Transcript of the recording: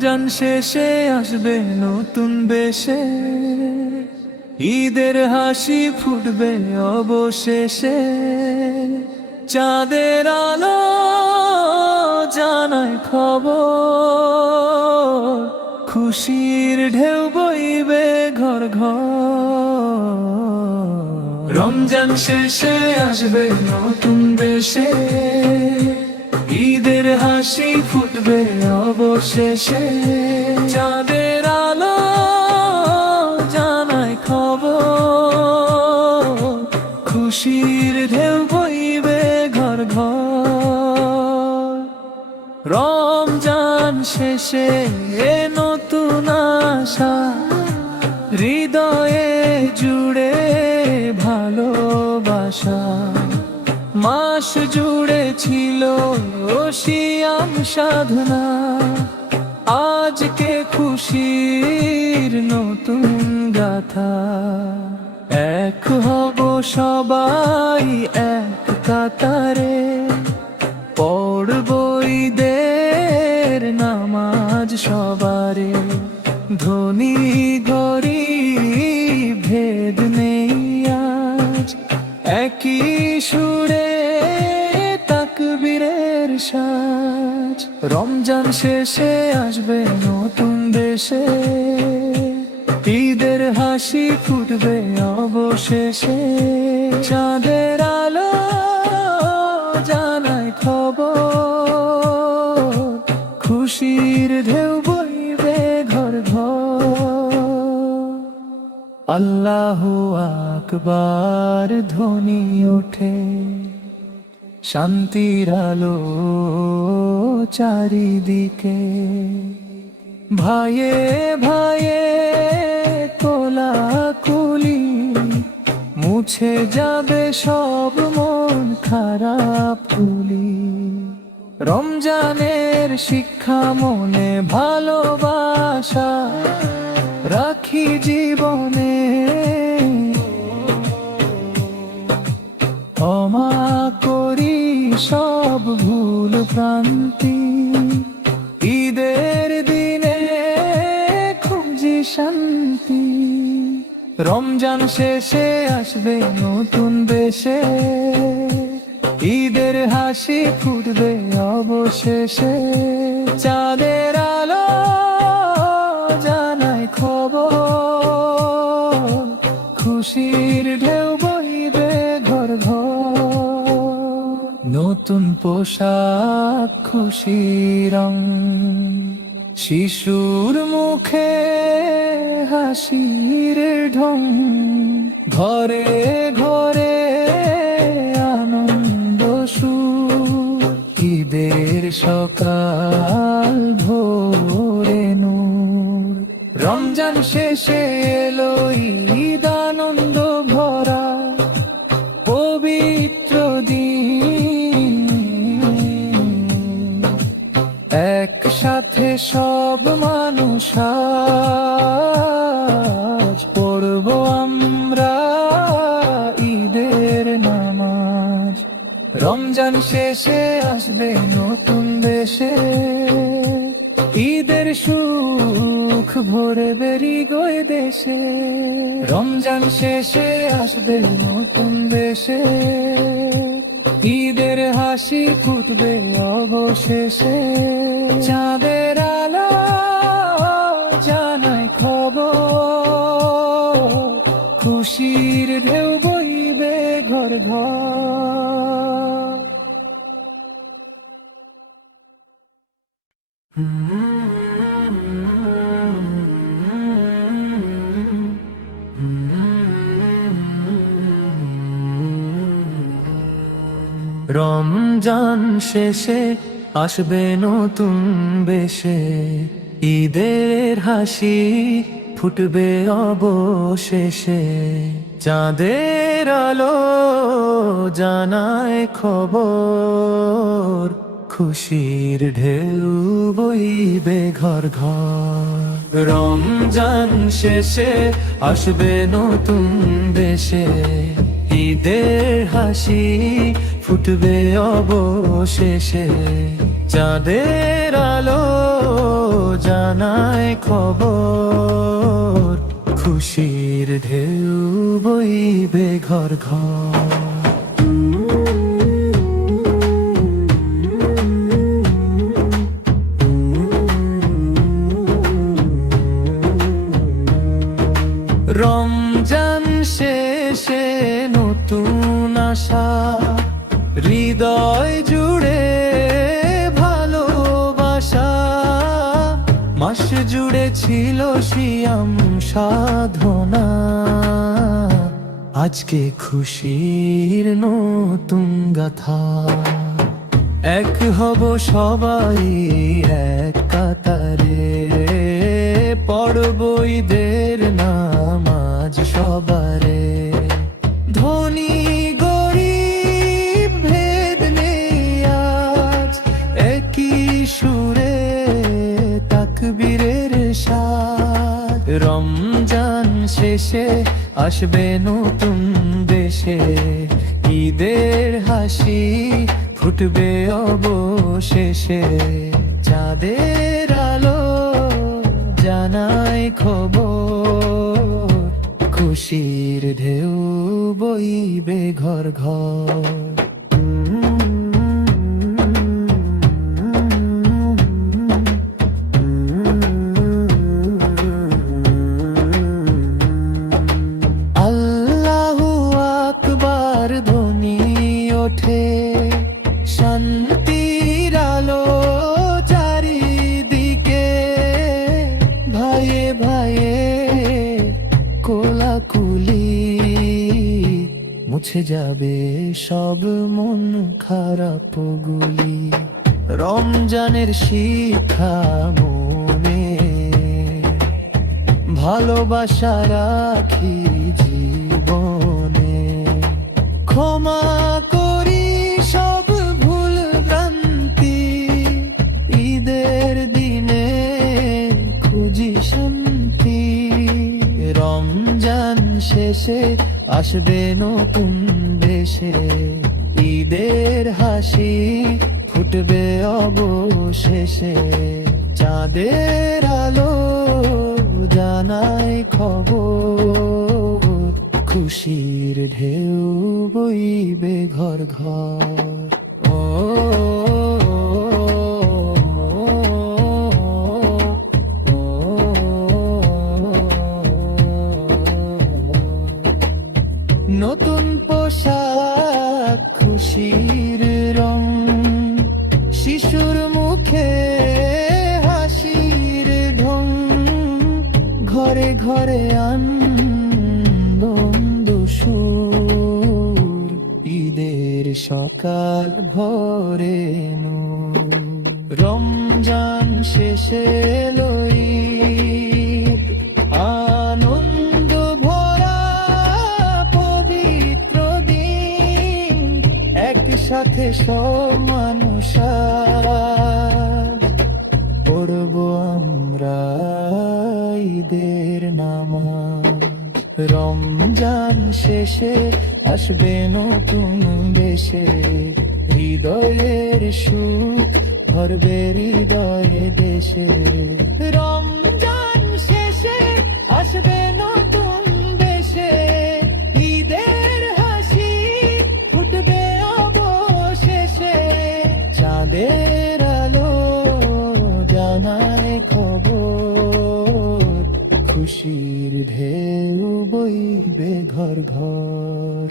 রমজান শেষে আসবে নতুন বেশে, ঈদের হাসি ফুটবে অবশেষে। চাঁদের আলো জানায় খবর, খুশির ঢেউ বইবে ঘর ঘর। রমজান শেষে আসবে নতুন বেশে, ঈদের হাসি ফুটবে অবশেষে। চাঁদের আলো জানায় খবর, খুশির ঢেউ বইবে ঘর ঘর। রমজান শেষে নতুন আশা, হৃদয়ে জুড়ে ভালোবাসা। মাস জুড়ে ছিল সিয়াম সাধনা, আজকে খুশির নতুন গাথা। এক হব সবাই এক কাতারে, পড়ব ঈদের নামাজ সবারে। ধনী গরিব ভেদ নেই আজ, একই সুরে তাকবীরের সাজ। রমজান শেষে আসবে নতুন দেশে, ঈদের হাসি ফুটবে অবশেষে। চাঁদের আলো জানায় খবর, খুশির ঢেউ বইবে ঘর ঘর। আল্লাহু আকবার ধ্বনি ওঠে, শান্তির আলো চারিদিকে। ভাইয়ে ভাইয়ে কোলাকুলি, মুছে যাবে সব মন খারাপ তুলি। রমজানের শিক্ষা মনে ভালোবাসা রাখি জীবনে, ক্ষমা করি সব ভুল ভ্রান্তি। ঈদের দিনে খুঁজি শান্তি, রমজান শেষে আসবে নতুন বেশে। ঈদের হাসি ফুটবে অবশেষে। চাঁদের আলো জানায় খবর, খুশির ঢেউ বইবে ঘর ঘর। নতুন পোশাক খুশি রং, শিশুর মুখে হাসির ঢং। ঘরে ঘরে আনন্দ সুর, ঈদের সকাল ভোরে নূর। রমজান শেষে এলো ঈদ আনন্দ ভরা পবিত্র দিন। একসাথে সব মানুষ আজ পড়ব আমরা ঈদের নামাজ। রমজান শেষে আসবে নতুন দেশে, ঈদের সুখ ভরবে হৃদয় দেশে। রমজান শেষে আসবে নতুন দেশে, ঈদের হাসি ফুটবে অবশেষে। চাঁদের আলো জানায় খবর, খুশির ঢেউ বইবে ঘর ঘর। রমজান শেষে আসবে নতুন বেশে, ঈদের হাসি ফুটবে অবশেষে। চাঁদের আলো জানায় খবর, খুশির ঢেউ বইবে ঘর ঘর। রমজান শেষে আসবে নতুন দেশে, ঈদের হাসি ফুটবে অবশেষে। চাঁদের আলো জানায় খবর, খুশির ঢেউ বইবে ঘর ঘর। রমজান শেষে নতুন আশা, হৃদয় জুড়ে ভালোবাসা। মাস জুড়ে ছিল সিয়াম সাধনা, আজকে খুশির নতুন গাথা। এক হব সবাই এক কাতারে, পড়ব ঈদের নামাজ সবারে। ধনী গরিব ভেদ নেই আজ, একই সুরে তাকবীরের সাথ। রমজান শেষে আসবে নতুন দেশে, ঈদের হাসি ফুটবে অবশেষে। চাঁদের আলো জানাই খবর, খুশির ঢেউ বইবে ঘর ঘর। আল্লাহু আকবার ধ্বনি ওঠে, শান্তির আলো চারিদিকে। ভাইয়ে ভাইয়ে কোলাকুলি, মুছে যাবে সব মন খারাপ গুলি। রমজানের শিক্ষা মনে, ভালোবাসা রাখি জীবনে। ক্ষমা করি সব ভুল ভ্রান্তি, ঈদের দিনে খুঁজি শান্তি। রমজান শেষে আসবে নতুন দেশে, ঈদের হাসি ফুটবে অবশেষে। চাঁদের আলো জানাই খবর, খুশির ঢেউ বইবে ঘর ঘর। ও নতুন পোশাক খুশির রং, শিশুর মুখে হাসির ঢং। ঘরে ঘরে আনন্দ সুর, ঈদের সকাল ভরে নূর। রমজান শেষে এলো ঈদ, আনন্দ ভরা পবিত্র দিন। একসাথে সব মানুষ আজ পড়ব আমরা ঈদের নামাজ। রমজান শেষে আসবে নতুন দেশে, হৃদয়ের সুখ ভরবে হৃদয়ে দেশে। রমজান শেষে আসবে নতুন দেশে, ঈদের হাসি ফুটবে অবশেষে। চাঁদের আলো জানায় খবর, খুশির ঢেউ বইবে ঘর ঘর।